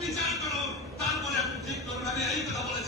বিচার করো তারপরে আপনি ঠিক করুন আমি এই কথা বলে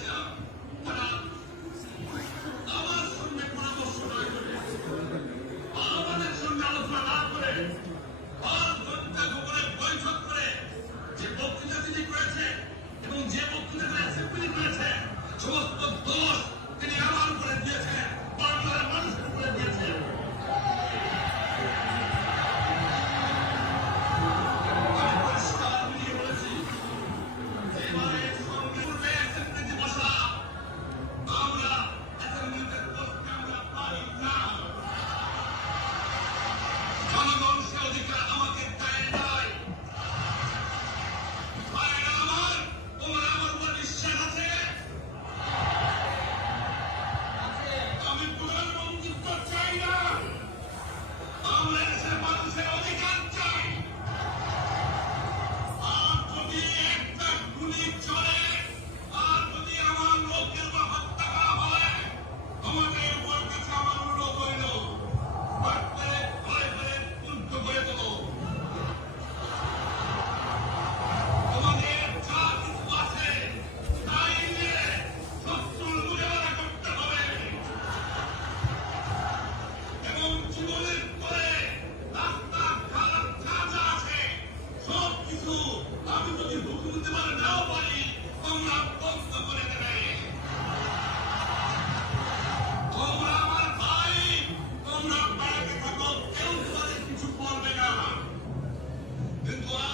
Good luck.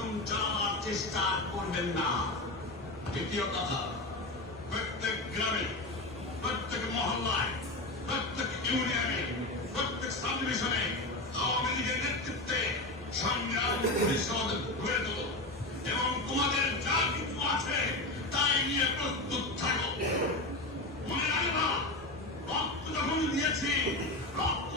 জুলুম চালানোর চেষ্টা করবেন না। দ্বিতীয় কথা, প্রত্যেক গ্রামে, প্রত্যেক মহল্লায়, প্রত্যেক ইউনিয়নে, প্রত্যেক সাবডিভিশনে আওয়ামী লীগের নেতৃত্বে সংগ্রাম পরিষদ গড়ে তোল এবং তোমাদের যা কিছু আছে তাই নিয়ে প্রস্তুত থাকো। মনে রাখবা, রক্ত যখন দিয়েছি, রক্ত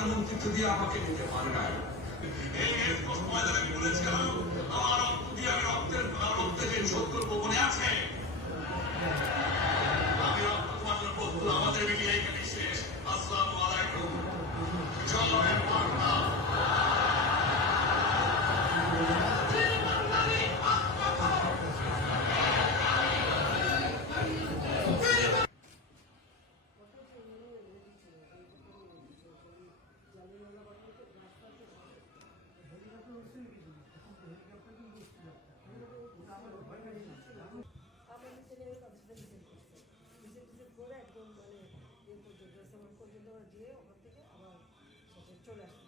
তার দিয়ে আমাকে নিতে পারে নাই আমি বলেছিলাম, আমার দিয়ে রক্তের রক্তের শোধ মনে আছে। চলে আসছি